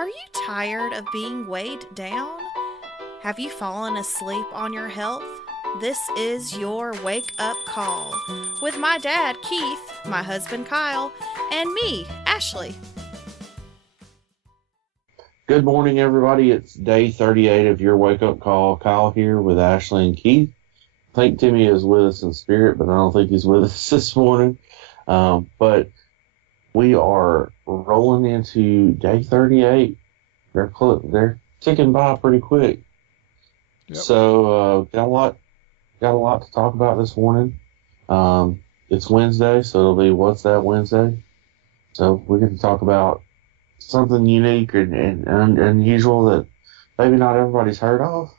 Are you tired of being weighed down? Have you fallen asleep on your health? This is your wake up call with my dad, Keith, my husband, Kyle, and me, Ashley. Good morning, everybody. It's day 38 of your wake up call. Kyle here with Ashley and Keith. I think Timmy is with us in spirit, but I don't think he's with us this morning. But we are rolling into day 38. They're ticking by pretty quick. Yep. So got a lot to talk about this morning. It's Wednesday, so it'll be What's That Wednesday. So we're going to talk about something unique and unusual that maybe not everybody's heard of.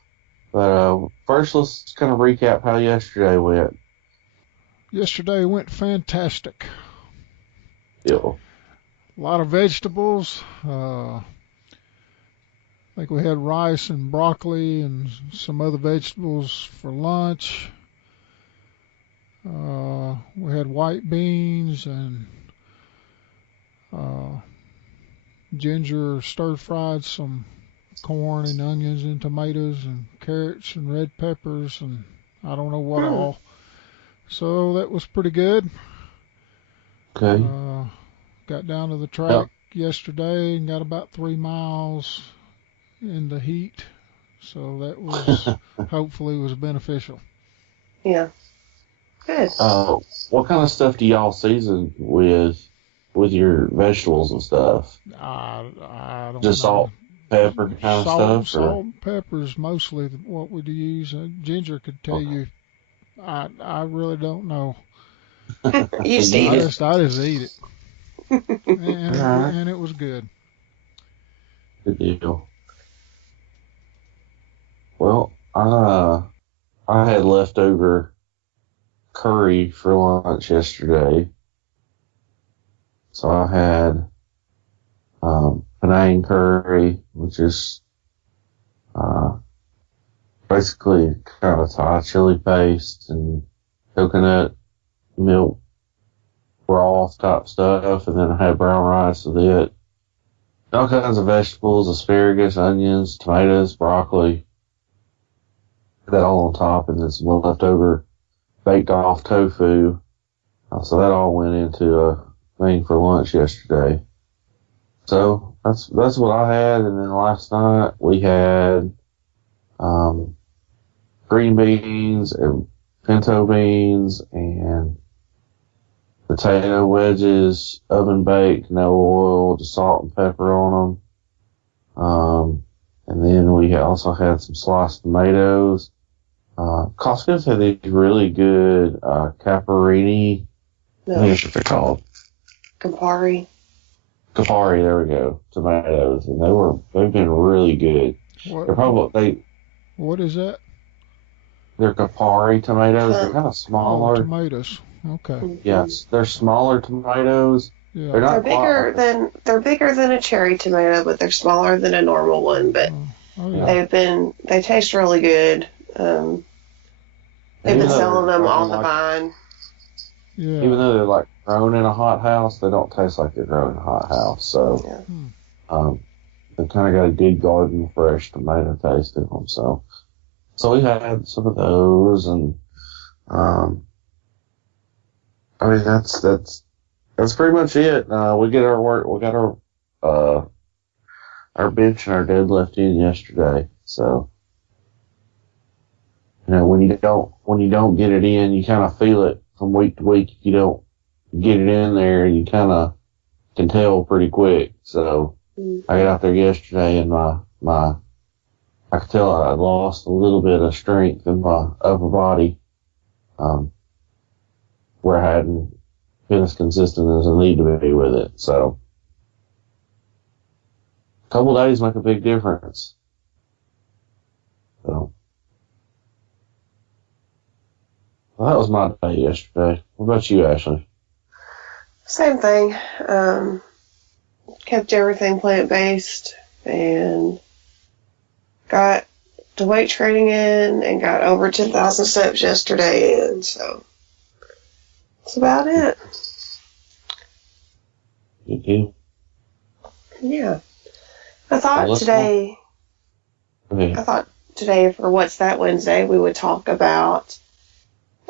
But first, let's kind of recap how yesterday went. Yesterday went fantastic. Yeah. A lot of vegetables. I think we had rice and broccoli and some other vegetables for lunch. We had white beans and ginger stir-fried some corn and onions and tomatoes and carrots and red peppers and I don't know what all. So that was pretty good. Okay. Got down to the track yesterday and got about 3 miles in the heat. So that was hopefully was beneficial. Yeah. Good. What kind of stuff do y'all season with your vegetables and stuff? I don't Just know. salt, pepper kind of stuff? Salt and pepper is mostly what we use. Ginger could tell you. I really don't know. You just eat it. I just eat it. and it was good. Good deal. Well, I had leftover curry for lunch yesterday. So I had Penang curry, which is basically kind of Thai chili paste and coconut milk broth type stuff, and then I had brown rice with it. All kinds of vegetables, asparagus, onions, tomatoes, broccoli. That all on top, and then some leftover baked off tofu. So that all went into a thing for lunch yesterday. So that's what I had, and then last night we had green beans and pinto beans and potato wedges, oven baked, no oil, just salt and pepper on them. And then we also had some sliced tomatoes. Costco's had these really good caparini. I think that's what they're called. Campari. Capari, there we go. Tomatoes, and they've been really good. What is that? They're Capari tomatoes. They're kind of smaller. Tomatoes. Okay. Yes, they're smaller tomatoes. Yeah. They're bigger than a cherry tomato, but they're smaller than a normal one. But they taste really good. They've been selling them on the vine. Yeah. Even though they're like grown in a hot house, they don't taste like they're grown in a hot house. So, they kind of got a good garden fresh tomato taste in them. So we had some of those, and I mean that's pretty much it. We got our bench and our deadlift in yesterday. So, when you don't get it in, you kind of feel it from week to week. You don't get it in there, and you kind of can tell pretty quick. So I got out there yesterday, and I could tell I lost a little bit of strength in my upper body, where I hadn't been as consistent as I need to be with it. So a couple of days make a big difference. So. Well, that was my day yesterday. What about you, Ashley? Same thing. Kept everything plant-based and got the weight training in and got over 10,000 steps yesterday, and so that's about it. Good deal. Yeah. I thought today. Okay. I thought today for What's That Wednesday we would talk about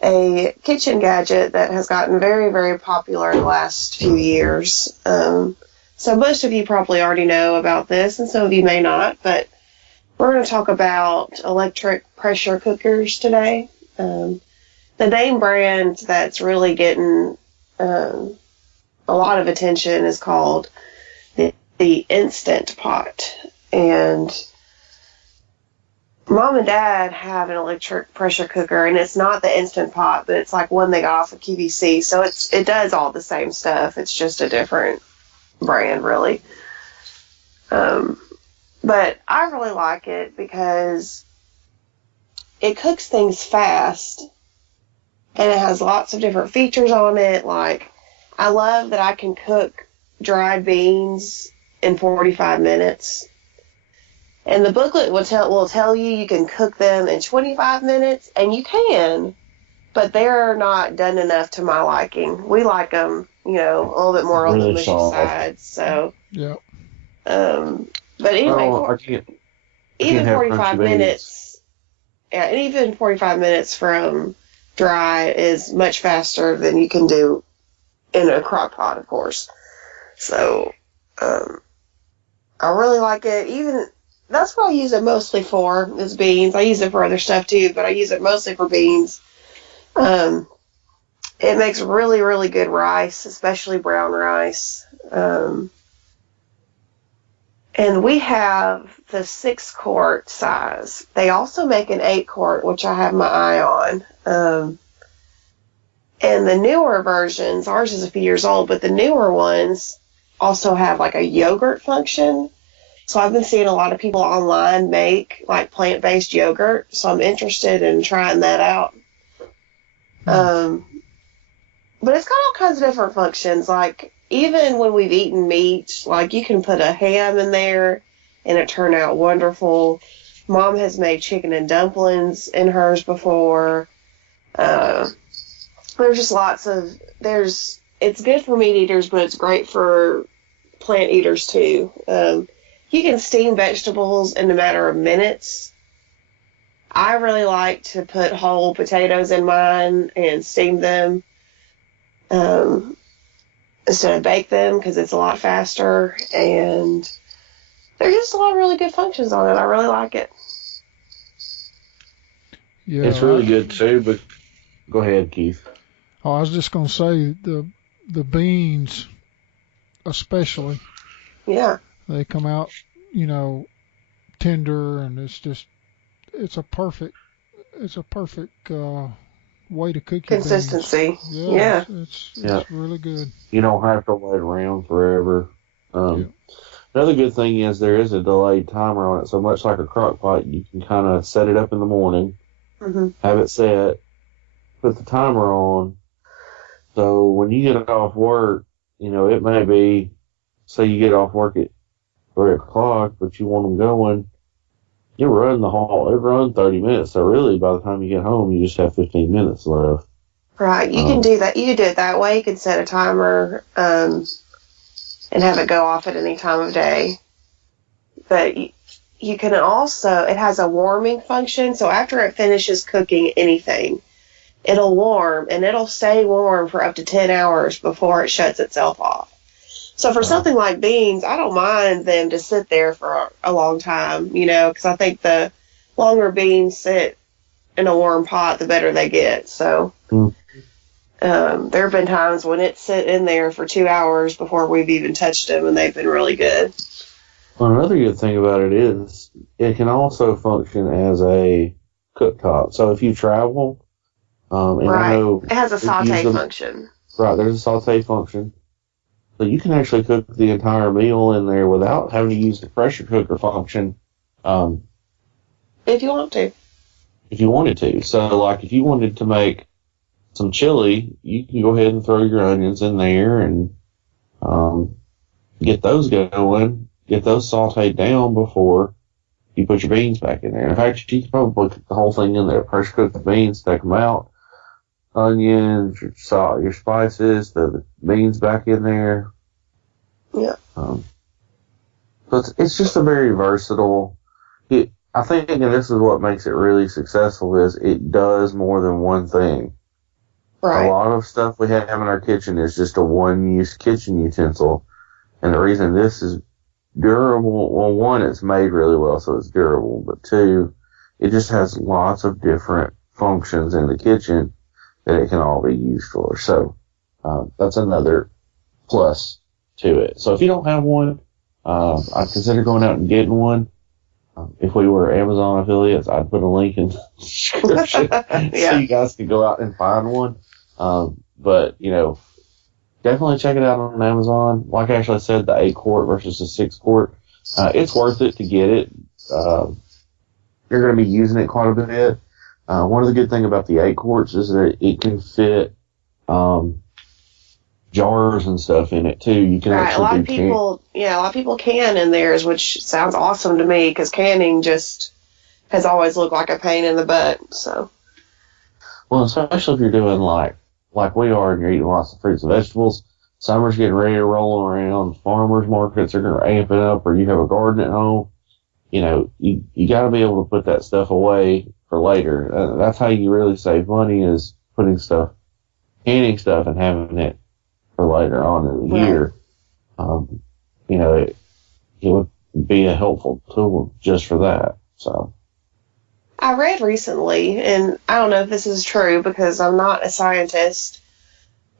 a kitchen gadget that has gotten very, very popular in the last few years. So most of you probably already know about this, and some of you may not, but we're going to talk about electric pressure cookers today. The name brand that's really getting a lot of attention is called the Instant Pot. And Mom and Dad have an electric pressure cooker, and it's not the Instant Pot, but it's like one they got off of QVC. So it does all the same stuff. It's just a different brand, really. But I really like it because it cooks things fast, and it has lots of different features on it. Like, I love that I can cook dried beans in 45 minutes. And the booklet will tell you you can cook them in 25 minutes, and you can, but they're not done enough to my liking. We like them, a little bit more on the mushy side. So, yeah. But anyway, even 45 minutes, and even 45 minutes from dry is much faster than you can do in a crock pot, of course. So, I really like it. That's what I use it mostly for, is beans. I use it for other stuff too, but I use it mostly for beans. It makes really, really good rice, especially brown rice. And we have the 6-quart size. They also make an 8-quart, which I have my eye on. And the newer versions, ours is a few years old, but the newer ones also have like a yogurt function. So I've been seeing a lot of people online make like plant-based yogurt. So I'm interested in trying that out. But it's got all kinds of different functions. Like, even when we've eaten meat, like, you can put a ham in there and it turned out wonderful. Mom has made chicken and dumplings in hers before. There's just it's good for meat eaters, but it's great for plant eaters too. You can steam vegetables in a matter of minutes. I really like to put whole potatoes in mine and steam them instead of bake them, because it's a lot faster. And there's just a lot of really good functions on it. I really like it. Yeah, it's really good too. But go ahead, Keith. Oh, I was just going to say the beans, especially. Yeah. They come out, tender, and it's a perfect way to cook your consistency. Beans. Yeah. It's really good. You don't have to wait around forever. Another good thing is there is a delayed timer on it. So much like a crock pot, you can kind of set it up in the morning, have it set, put the timer on. So when you get off work, it may be, say you get off work at 3 o'clock, but you want them going, you run it run 30 minutes. So really, by the time you get home, you just have 15 minutes left. Right. You can do that. You can do it that way. You can set a timer and have it go off at any time of day. But you can also, it has a warming function. So after it finishes cooking anything, it'll warm, and it'll stay warm for up to 10 hours before it shuts itself off. So for something like beans, I don't mind them to sit there for a long time, because I think the longer beans sit in a warm pot, the better they get. So there have been times when it's sit in there for 2 hours before we've even touched them, and they've been really good. Well, another good thing about it is it can also function as a cooktop. So if you travel, and I know it has a saute function. Right, there's a saute function. So you can actually cook the entire meal in there without having to use the pressure cooker function. If you want to. If you wanted to. So, like, if you wanted to make some chili, you can go ahead and throw your onions in there and get those going, get those sauteed down before you put your beans back in there. In fact, you can probably cook the whole thing in there, pressure cook the beans, take them out, onions, your salt, your spices, the beans back in there. Yeah. So it's just a very versatile. I think, and this is what makes it really successful, is it does more than one thing. Right. A lot of stuff we have in our kitchen is just a one-use kitchen utensil, and the reason this is durable, well, one, it's made really well, so it's durable, but two, it just has lots of different functions in the kitchen that it can all be used for. So that's another plus to it. So if you don't have one, I'd consider going out and getting one. If we were Amazon affiliates, I'd put a link in the description so you guys can go out and find one. But, definitely check it out on Amazon. Like Ashley said, the 8-quart versus the 6-quart. It's worth it to get it. You're going to be using it quite a bit. One of the good things about the 8 quarts is that it can fit jars and stuff in it too. You can right. actually a lot of people can in theirs, which sounds awesome to me because canning just has always looked like a pain in the butt. So, well, especially if you're doing like we are, and you're eating lots of fruits and vegetables. Summer's getting ready to roll around. Farmers markets are going to amp it up, or you have a garden at home. You got to be able to put that stuff away for later. That's how you really save money, is canning stuff and having it for later on in the year. It would be a helpful tool just for that. So I read recently, and I don't know if this is true because I'm not a scientist,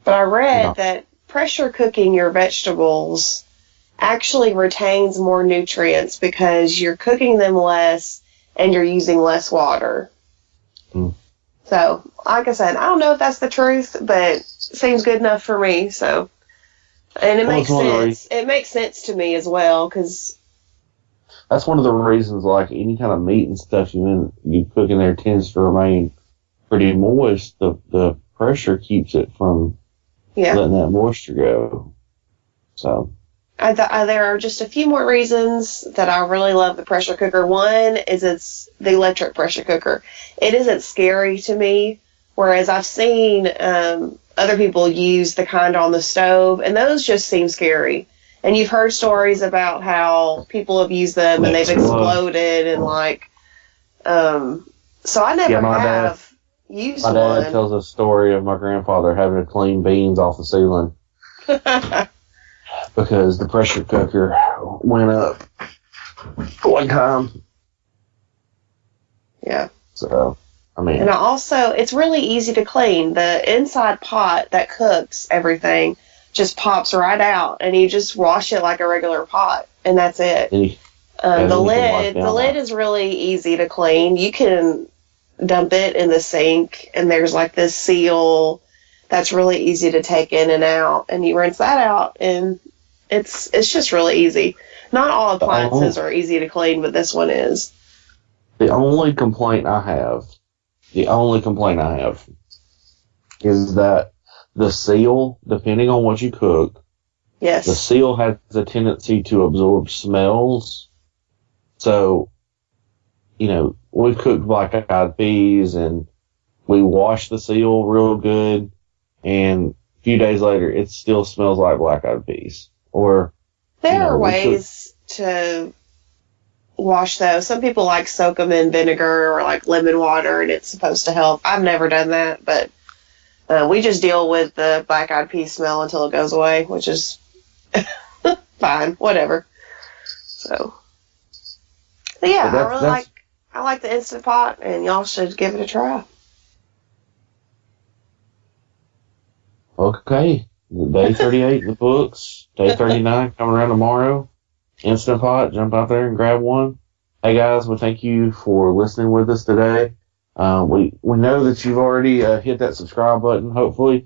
but I read that pressure cooking your vegetables actually retains more nutrients because you're cooking them less and you're using less water. So, like I said, I don't know if that's the truth, but it seems good enough for me. So, and it makes sense. It makes sense to me as well, because that's one of the reasons, like any kind of meat and stuff you cook in there tends to remain pretty moist. The pressure keeps it from letting that moisture go. So there are just a few more reasons that I really love the pressure cooker. One is it's the electric pressure cooker. It isn't scary to me, whereas I've seen other people use the kind on the stove, and those just seem scary. And you've heard stories about how people have used them and they've exploded and so I never have used one. My dad tells a story of my grandfather having to clean beans off the ceiling because the pressure cooker went up one time. Yeah. So, I mean. And it's really easy to clean. The inside pot that cooks everything just pops right out, and you just wash it like a regular pot, and that's it. The lid is really easy to clean. You can dump it in the sink, and there's like this seal that's really easy to take in and out, and you rinse that out, and it's just really easy. Not all appliances are easy to clean, but this one is. The only complaint I have is that the seal, depending on what you cook, yes, the seal has a tendency to absorb smells. So, we've cooked black-eyed peas and we wash the seal real good, and a few days later it still smells like black-eyed peas. Or there are ways to wash those. Some people soak them in vinegar or lemon water, and it's supposed to help. I've never done that, but we just deal with the black-eyed pea smell until it goes away, which is fine, whatever. So, but yeah, I like the Instant Pot, and y'all should give it a try. Okay, day 38 in the books, day 39 coming around tomorrow. Instant Pot, jump out there and grab one. Hey guys, we thank you for listening with us today. We know that you've already hit that subscribe button, hopefully,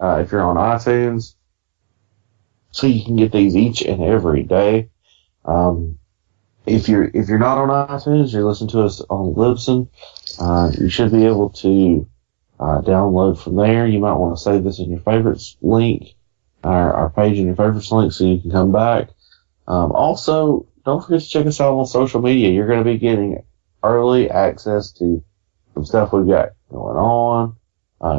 if you're on iTunes, so you can get these each and every day. If you're not on iTunes, you're listening to us on Libsyn, you should be able to download from there. You might want to save this in your favorites link, our page in your favorites link, so you can come back. Also, don't forget to check us out on social media. You're going to be getting early access to some stuff we've got going on.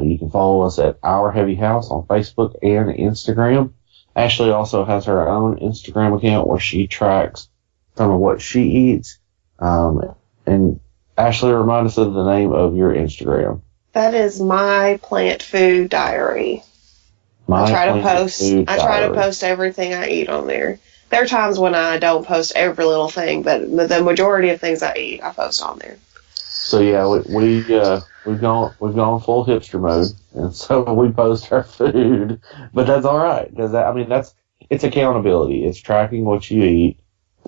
You can follow us at Our Heavy House on Facebook and Instagram. Ashley also has her own Instagram account where she tracks some of what she eats. And Ashley, remind us of the name of your Instagram. That is My Plant Food Diary. I try to post everything I eat on there. There are times when I don't post every little thing, but the majority of things I eat, I post on there. So yeah, we've gone full hipster mode, and so we post our food, but that's all right because it's accountability. It's tracking what you eat,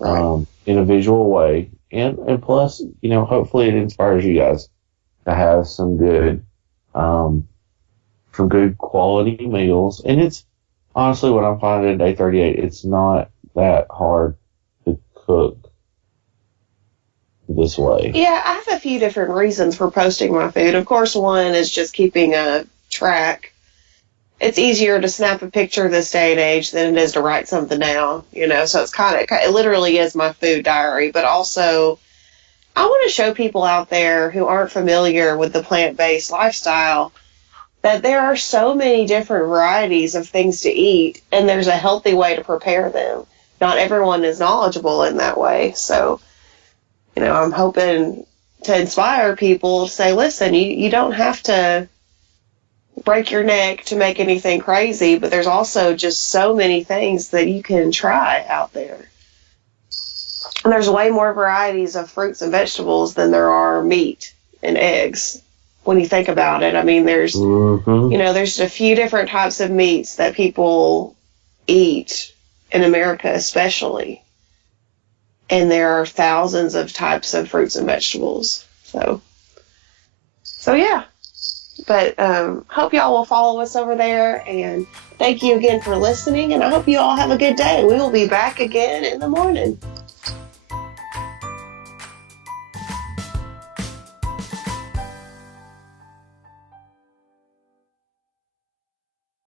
in a visual way, and plus, hopefully it inspires you guys to have some good quality meals. And it's honestly what I'm finding at day 38. It's not that hard to cook this way. Yeah, I have a few different reasons for posting my food. Of course, one is just keeping a track. It's easier to snap a picture this day and age than it is to write something down, so it literally is my food diary. But also, I want to show people out there who aren't familiar with the plant-based lifestyle that there are so many different varieties of things to eat, and there's a healthy way to prepare them. Not everyone is knowledgeable in that way. So, I'm hoping to inspire people to say, listen, you don't have to break your neck to make anything crazy, but there's also just so many things that you can try out there. And there's way more varieties of fruits and vegetables than there are meat and eggs. When you think about it, there's, there's a few different types of meats that people eat in America, especially. And there are thousands of types of fruits and vegetables. So yeah. But hope y'all will follow us over there. And thank you again for listening. And I hope you all have a good day. We will be back again in the morning.